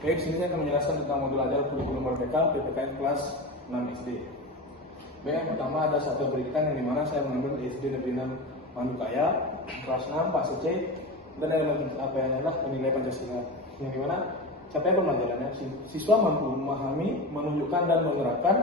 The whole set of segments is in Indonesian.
Oke, di sini saya akan menjelaskan tentang modul ajar kurikulum merdeka PPKN kelas 6 SD. Baik, yang pertama ada satu pendidikan yang dimana saya mengambil SD Negeri 6 Mandukaya kelas 6 Pak C dan elemen apa yang adalah penilai Pancasila. Yang dimana capaian pembelajarannya siswa mampu memahami, menunjukkan dan menerapkan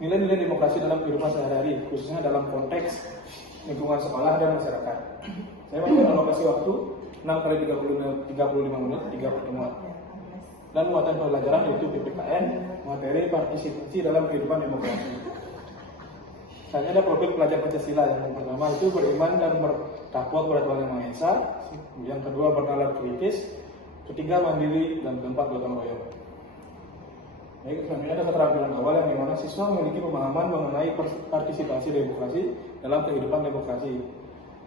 nilai-nilai demokrasi dalam kehidupan sehari-hari, khususnya dalam konteks lingkungan sekolah dan masyarakat. Saya memberikan alokasi waktu 6 kali 35 menit, 3 pertemuan. Dan muatan pembelajaran yaitu PPKN, materi partisipasi dalam kehidupan demokrasi. Selanjutnya ada profil pelajar Pancasila. Yang pertama itu beriman dan bertakwa kepada Tuhan Yang Maha Esa. Yang kedua bernalar kritis. Ketiga mandiri dan keempat gotong royong. Baik, selanjutnya ada keterampilan awal yang dimana siswa memiliki pemahaman mengenai partisipasi demokrasi dalam kehidupan demokrasi.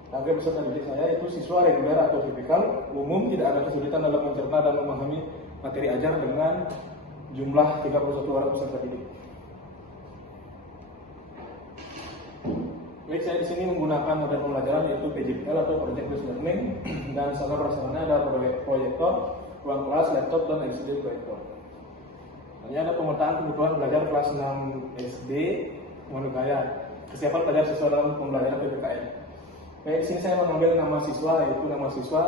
Target peserta didik saya itu siswa reguler atau tipikal umum tidak ada kesulitan dalam mencerna dan memahami materi ajar dengan jumlah 31 orang peserta didik. Baik, saya di sini menggunakan model pembelajaran yaitu PJBL atau Project Based Learning dan salah perasaannya ada proyektor, ruang kelas, laptop, dan LCD proyektor. Hanya ada pemetaan kebutuhan belajar kelas 6 SD Mandukaya, kesiapan pelajar siswa dalam pembelajaran PPKN. Baik, di sini saya mengambil nama siswa, yaitu nama siswa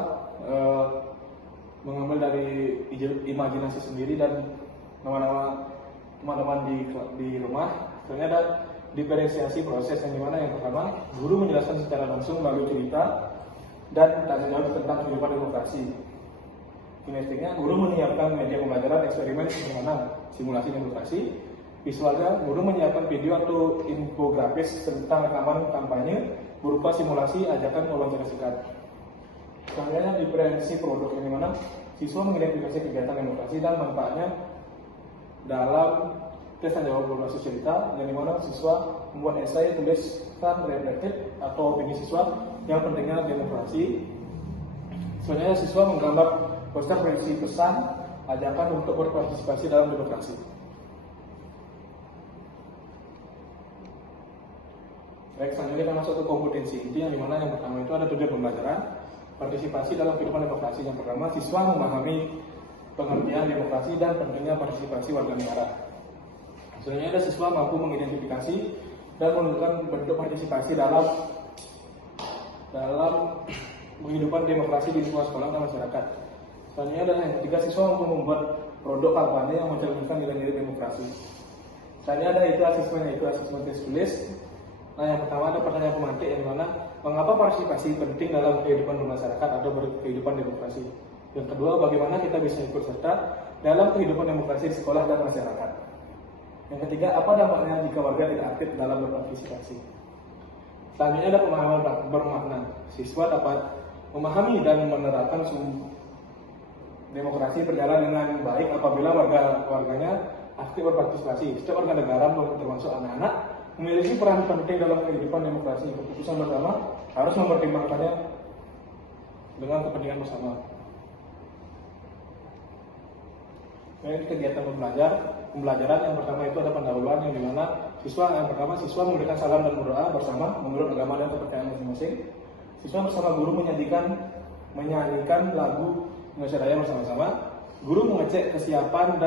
mengambil dari imajinasi sendiri dan nama-nama teman-teman di rumah. Sebenarnya ada diferensiasi proses yang dimana yang pertama guru menjelaskan secara langsung melalui cerita dan tanya jawab tentang kehidupan demokrasi. Kinetiknya guru menyiapkan media pembelajaran eksperimen sederhana simulasi demokrasi. Visualnya guru menyiapkan video atau infografis tentang rekaman kampanye berupa simulasi ajakan wawancara singkat. Selanjutnya diferensi produk yang dimana siswa mengidentifikasi kegiatan demokrasi dan manfaatnya dalam tes dan jawab berbasis cerita, yang dimana siswa membuat esai tuliskan reflektif atau opini siswa yang pentingnya demokrasi. Selanjutnya siswa menggambar poster berisi pesan ajakan untuk berpartisipasi dalam demokrasi. Baik, selanjutnya kita masuk ke kompetensi inti yang dimana yang pertama itu ada tujuan pembelajaran partisipasi dalam kehidupan demokrasi. Yang pertama, siswa memahami pengertian demokrasi dan pentingnya partisipasi warga negara. Selanjutnya ada siswa mampu mengidentifikasi dan menentukan bentuk partisipasi dalam kehidupan demokrasi di lingkungan sekolah dan masyarakat. Selanjutnya ada yang ketiga, siswa mampu membuat produk kampanye yang mencerminkan nilai-nilai demokrasi. Selanjutnya ada yaitu asesmen tes tulis. Nah, yang pertama ada pertanyaan pemantik yang mana mengapa partisipasi penting dalam kehidupan bermasyarakat atau kehidupan demokrasi. Yang kedua, bagaimana kita bisa ikut serta dalam kehidupan demokrasi di sekolah dan masyarakat. Yang ketiga, apa dampaknya jika warga tidak aktif dalam berpartisipasi. Selanjutnya ada pemahaman bermakna. Siswa dapat memahami dan menerapkan demokrasi berjalan dengan baik apabila warganya aktif berpartisipasi. Setiap warga negara termasuk anak-anak memiliki peran penting dalam kehidupan demokrasi. Keputusan bersama harus mempertimbangkannya dengan kepentingan bersama. Baik, kegiatan pembelajaran yang pertama itu ada pendahuluan yang dimana siswa memberikan salam dan berdoa bersama menurut agama dan kepercayaan masing-masing. Siswa bersama guru menyanyikan lagu Indonesia Raya bersama-sama. Guru mengecek kesiapan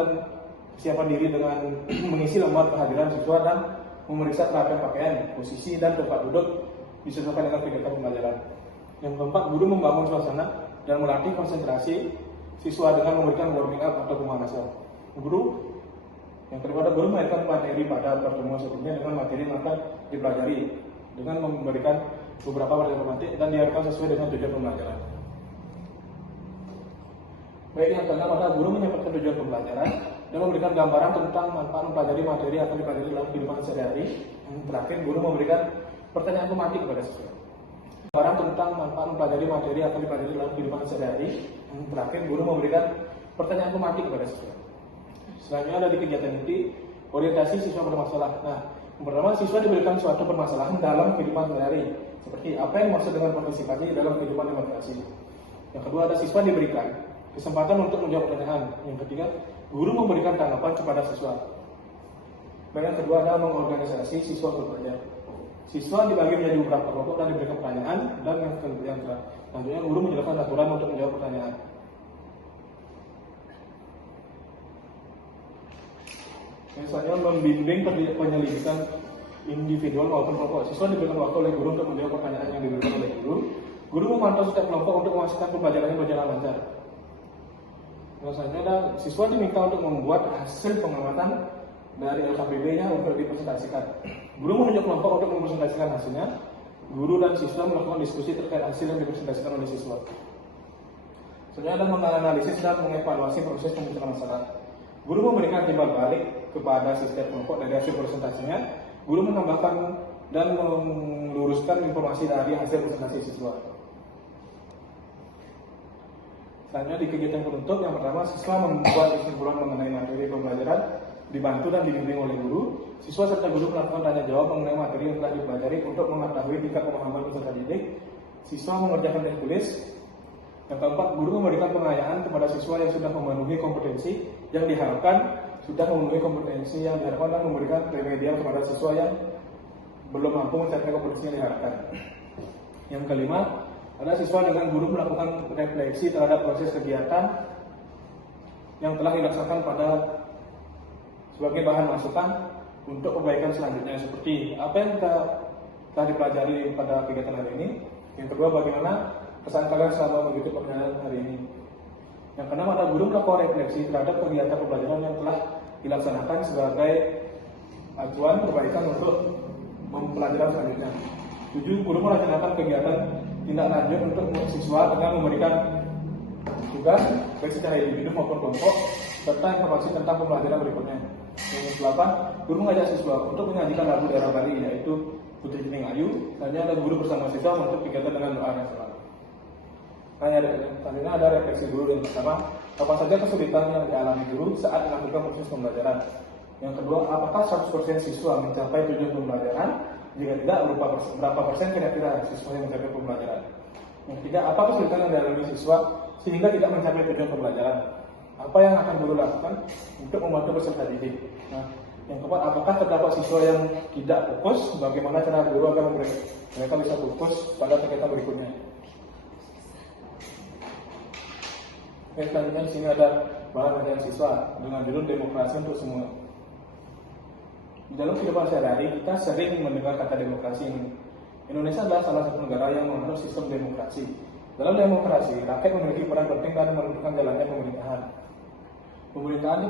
diri dengan mengisi lembar kehadiran siswa dan memeriksa kerapian pakaian, posisi dan tempat duduk disesuaikan dengan kegiatan pembelajaran. Yang keempat, guru membangun suasana dan melatih konsentrasi siswa dengan memberikan warming up atau pemanasan. Yang kedua, guru mengaitkan materi pada pertemuan sebelumnya dengan materi yang akan dipelajari dengan memberikan beberapa materi pemantik dan diharapkan sesuai dengan tujuan pembelajaran. Baik, yang keenam adalah guru menyampaikan tujuan pembelajaran dan memberikan gambaran tentang manfaat mempelajari materi yang akan dipelajari dalam kehidupan sehari-hari. Yang terakhir, guru memberikan pertanyaan pemantik kepada siswa. Gambaran tentang manfaat mempelajari materi yang akan dipelajari dalam kehidupan sehari-hari. Yang terakhir, guru memberikan pertanyaan pemantik kepada siswa. Selanjutnya ada di kegiatan inti orientasi siswa bermasalah. Nah, yang pertama, siswa diberikan suatu permasalahan dalam kehidupan sehari-hari, seperti apa yang maksud dengan partisipasi dalam kehidupan demokrasi. Yang kedua, ada siswa diberikan kesempatan untuk menjawab pertanyaan. Yang ketiga, guru memberikan tanggapan kepada siswa. Dan yang kedua adalah mengorganisasi siswa berbelajar. Siswa dibagi menjadi beberapa kelompok dan diberikan pertanyaan, dan yang selanjutnya guru menjelaskan aturan untuk menjawab pertanyaan. Misalnya membimbing penyelidikan individual maupun kelompok. Siswa diberikan waktu oleh guru untuk menjawab pertanyaan yang diberikan oleh guru. Guru memantau setiap kelompok untuk memastikan pembelajarannya berjalan lancar. Misalnya siswa diminta untuk membuat hasil pengamatan dari LKPD-nya untuk dipresentasikan. Guru menunjuk kelompok untuk mempresentasikan hasilnya. Guru dan siswa melakukan diskusi terkait hasil yang dipresentasikan oleh siswa. Selanjutnya adalah menganalisis dan mengevaluasi proses pembentukan masalah. Guru memberikan timbal balik kepada setiap kelompok dari hasil presentasinya. Guru menambahkan dan meluruskan informasi dari hasil presentasi siswa. Selanjutnya di kegiatan penutup, yang pertama siswa membuat kesimpulan mengenai materi pembelajaran, dibantu dan dibimbing oleh guru. Siswa serta guru melakukan tanya jawab mengenai materi yang telah dipelajari untuk mengetahui tingkat pemahaman peserta didik. Siswa mengerjakan tes tulis. Yang keempat, guru memberikan pengayaan kepada siswa yang sudah memenuhi kompetensi yang diharapkan, dan memberikan remedial kepada siswa yang belum mampu mencapai kompetensi yang diharapkan. Yang kelima, ada siswa dengan guru melakukan refleksi terhadap proses kegiatan yang telah dilaksanakan pada sebagai bahan masukan untuk perbaikan selanjutnya, seperti apa yang telah dipelajari pada kegiatan hari ini. Yang kedua, bagaimana kesan kalian selama mengikuti perjalanan hari ini. Yang keenam, ada guru melakukan refleksi terhadap kegiatan pembelajaran yang telah dilaksanakan sebagai acuan perbaikan untuk pembelajaran selanjutnya. 7. Guru melaksanakan kegiatan tindak lanjut untuk siswa dengan memberikan tugas baik secara individu maupun kelompok serta informasi tentang pembelajaran berikutnya. Yang 8. Guru mengajak siswa untuk menyanyikan lagu daerah Bali, yaitu Putri Jening Ayu. Selanjutnya ada guru bersama siswa untuk kegiatan dengan doa nasional. Selanjutnya ada refleksi guru yang pertama, apa saja kesulitan yang dialami guru saat melakukan proses pembelajaran. Yang kedua, apakah 100% siswa mencapai tujuan pembelajaran? Jika tidak, berapa persen kira-kira siswa yang mencapai pembelajaran? Yang ketiga, apa kesulitan yang dialami siswa sehingga tidak mencapai tujuan pembelajaran? Apa yang akan guru lakukan untuk membantu peserta didik? Nah, yang keempat, apakah terdapat siswa yang tidak fokus? Bagaimana cara guru agar mereka bisa fokus pada kegiatan berikutnya? Selanjutnya di sini ada bahan kajian siswa dengan judul Demokrasi untuk Semua. Di dalam kehidupan sehari-hari kita sering mendengar kata demokrasi ini. Indonesia adalah salah satu negara yang menganut sistem demokrasi. Dalam demokrasi, rakyat memiliki peran penting dalam menentukan jalannya pemerintahan. Pemerintahan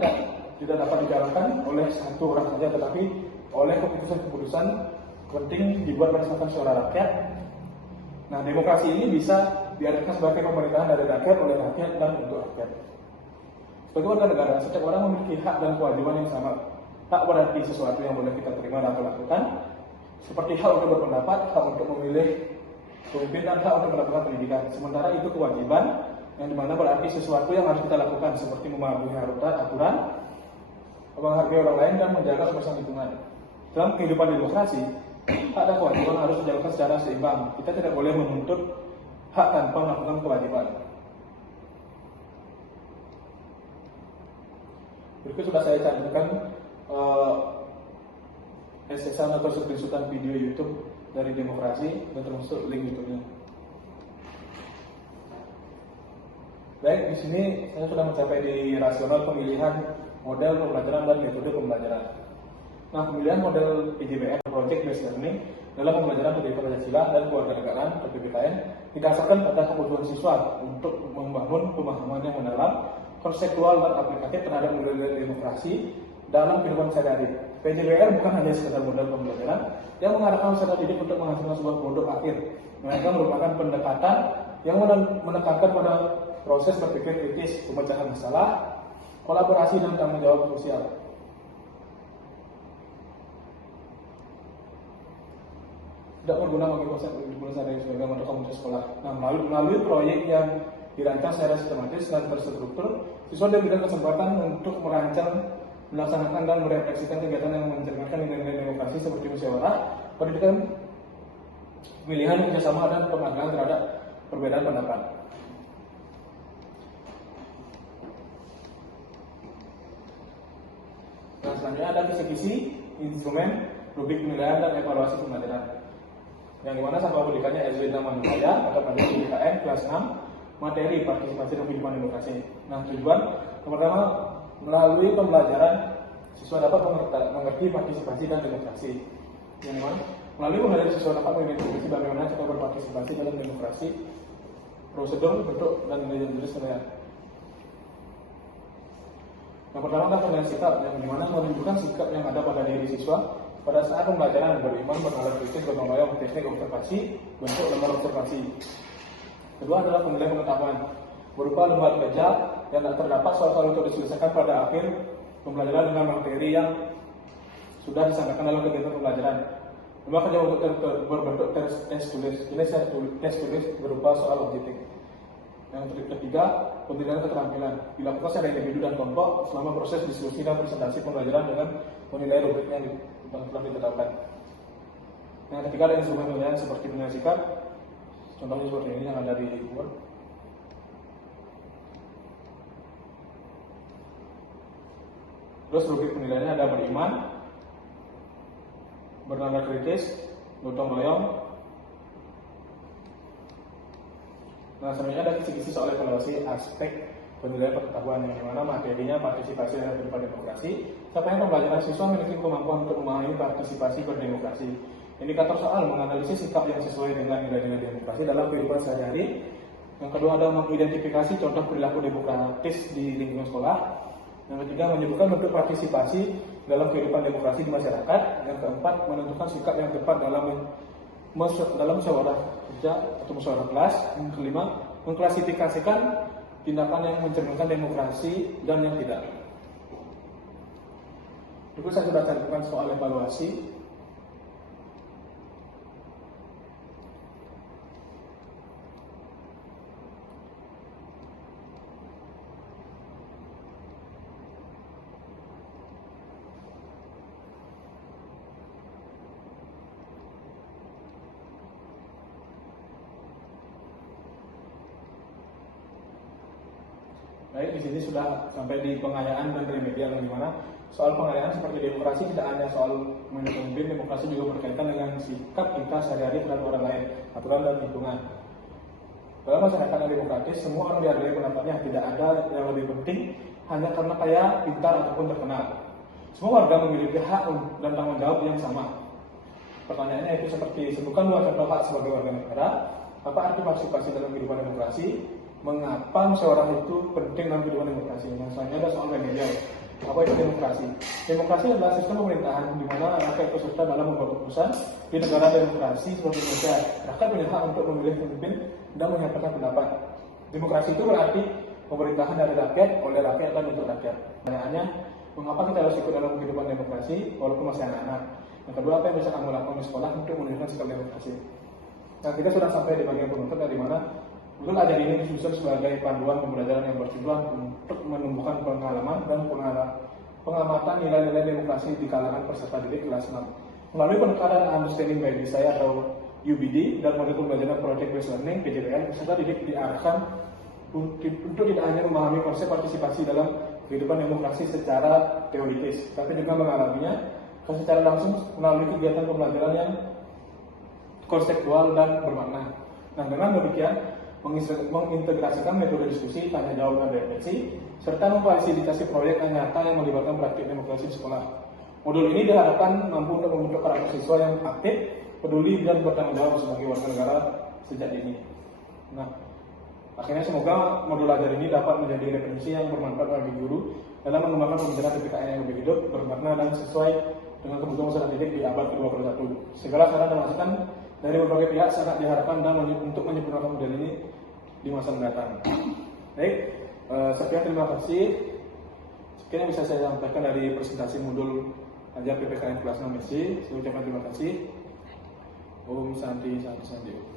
tidak dapat dijalankan oleh satu orang saja, tetapi oleh keputusan-keputusan penting dibuat berdasarkan suara rakyat. Nah, demokrasi ini bisa diartikan sebagai pemerintahan dari rakyat, oleh rakyat, dan untuk rakyat. Sebagai warga negara, setiap orang memiliki hak dan kewajiban yang sama. Tak berarti sesuatu yang boleh kita terima dan lakukan, seperti hak untuk berpendapat, hak untuk memilih pemimpin, dan hak untuk mendapatkan pendidikan. Sementara itu kewajiban, yang dimana berarti sesuatu yang harus kita lakukan, seperti mematuhi aturan, menghargai orang lain, dan menjaga kebersihan lingkungan. Dalam kehidupan demokrasi, hak dan kewajiban harus dijalankan secara seimbang. Kita tidak boleh menuntut hak tanpa melakukan kewajiban. Berikut sudah saya cantumkan esesan atau screenshotan video YouTube dari demokrasi dan termasuk link YouTube-nya. Baik, di sini saya sudah mencapai di rasional pemilihan model pembelajaran dan metode pembelajaran. Nah, pemilihan model PJBN Project Based Learning dalam pembelajaran pendidikan Pancasila dan kewarganegaraan atau PBKN didasarkan pada kebutuhan siswa untuk membangun pemahaman yang mendalam, konseptual dan aplikatif terhadap model demokrasi dalam kehidupan sehari-hari. PJBR bukan hanya sekedar model pembelajaran yang mengarahkan peserta didik untuk menghasilkan sebuah produk akhir, melainkan merupakan pendekatan yang menekankan pada proses berpikir kritis, pemecahan masalah, kolaborasi, dan tanggung jawab sosial. Tidak berguna bagi konsep pendidikan sehari-hari sebagai mata komunitas sekolah. Nah, melalui proyek yang dirancang secara sistematis dan terstruktur, siswa diberikan kesempatan untuk merancang, melaksanakan, dan merefleksikan kegiatan yang mencerminkan nilai-nilai demokrasi seperti musyawarah, pendidikan, pemilihan, kerjasama, dan penghargaan terhadap perbedaan pendapat. Nah, selanjutnya ada kisi-kisi, instrumen, rubrik penilaian, dan evaluasi pembelajaran. Yang dimana sampah pendidikannya SW Manukaya atau pada PKN kelas 6, materi partisipasi dalam kehidupan demokrasi. Nah, tujuan yang pertama, melalui pembelajaran siswa dapat mengerti partisipasi dan demokrasi. Yang mana melalui pembelajaran siswa dapat mengidentifikasi bagaimana cara berpartisipasi dalam demokrasi, prosedur, bentuk, dan nilai-nilai kesenian. Yang pertama adalah penilaian sikap, yang dimana menunjukkan sikap yang ada pada diri siswa pada saat pembelajaran beriman, bernalar kritis, bermelayang teknik observasi, bentuk lembar observasi. Kedua adalah penilaian pengetahuan, berupa lembar kerja yang terdapat soal-soal untuk diselesaikan pada akhir pembelajaran dengan materi yang sudah disampaikan dalam kegiatan pembelajaran. Lembar kerja berbentuk tes tulis. Ini tes tulis berupa soal objektif. Yang ketiga, penilaian keterampilan dilakukan secara individu dan kelompok selama proses diskusi dan presentasi pembelajaran dengan menilai rubrik yang telah ditetapkan. Yang ketiga ada instrumen penilaian seperti penilaian sikap, contohnya seperti ini yang ada di Word. Terus rubrik penilaiannya ada beriman, bernada kritis, gotong royong. Nah, sebenarnya ada kisi-kisi soal evaluasi aspek penilaian pengetahuan yang dimana materinya partisipasi dalam kehidupan demokrasi, serta pembelajaran siswa memiliki kemampuan untuk memahami partisipasi berdemokrasi. Indikator soal menganalisis sikap yang sesuai dengan nilai-nilai demokrasi dalam kehidupan sehari-hari. Yang kedua ada mengidentifikasi contoh perilaku demokratis di lingkungan sekolah. Yang ketiga menyebutkan bentuk partisipasi dalam kehidupan demokrasi di masyarakat. Yang keempat menentukan sikap yang tepat dalam musyawarah kerja atau musyawarah kelas. Yang kelima mengklasifikasikan tindakan yang mencerminkan demokrasi dan yang tidak. Itu saya sudah cantumkan soal evaluasi. Baik, di sini sudah sampai di pengayaan dan remedial, yang dimana soal pengayaan seperti demokrasi tidak hanya soal memimpin, demokrasi juga berkaitan dengan sikap kita sehari-hari terhadap orang lain, aturan dan lingkungan. Dalam masyarakat yang demokratis, semua orang dihargai pendapatnya, tidak ada yang lebih penting hanya karena kaya, pintar ataupun terkenal. Semua warga memiliki hak dan tanggung jawab yang sama. Pertanyaannya itu seperti sebutkan dua contoh hak sebagai warga negara. Apa arti partisipasi dalam kehidupan demokrasi? Mengapa musyawarah itu penting dalam kehidupan demokrasi? Yang selanjutnya ada soal remedial. Apa itu demokrasi? Demokrasi adalah sistem pemerintahan di mana rakyat ikut serta dalam membuat keputusan. Di negara demokrasi seperti Indonesia, rakyat punya hak untuk memilih pemimpin dan menyampaikan pendapat. Demokrasi itu berarti pemerintahan dari rakyat, oleh rakyat, dan untuk rakyat. Pertanyaannya, mengapa kita harus ikut dalam kehidupan demokrasi walaupun masih anak-anak? Yang kedua, apa yang bisa kamu lakukan di sekolah untuk menunjukkan sikap demokrasi? Nah, kita sudah sampai di bagian penutup, di mana Modul ajar ini disusun sebagai panduan pembelajaran yang bertujuan untuk menumbuhkan pengalaman dan pengamatan nilai-nilai demokrasi di kalangan peserta didik kelas 6. Melalui pendekatan Understanding by Design atau UBD dan model pembelajaran Project Based Learning (PJBL), peserta didik diarahkan untuk tidak hanya memahami konsep partisipasi dalam kehidupan demokrasi secara teoritis, tapi juga mengalaminya secara langsung melalui kegiatan pembelajaran yang konseptual dan bermakna. Nah, dengan demikian mengintegrasikan metode diskusi, tanya jawab, dan refleksi, serta memfasilitasi proyek yang nyata yang melibatkan praktik demokrasi di sekolah. Modul ini diharapkan mampu untuk membentuk karakter siswa yang aktif, peduli, dan bertanggung jawab sebagai warga negara sejak dini. Nah, akhirnya semoga modul ajar ini dapat menjadi referensi yang bermanfaat bagi guru dalam mengembangkan pembelajaran PPKN yang lebih hidup, bermakna, dan sesuai dengan kebutuhan masyarakat didik di abad ke-21. Segala saran dan masukan dari berbagai pihak sangat diharapkan dan untuk menyempurnakan model ini di masa mendatang. Baik, sekian, terima kasih. Sekian yang bisa saya sampaikan dari presentasi modul ajar PPKN kelas 6 SD. Saya ucapkan terima kasih. Om Santi Santi Santi.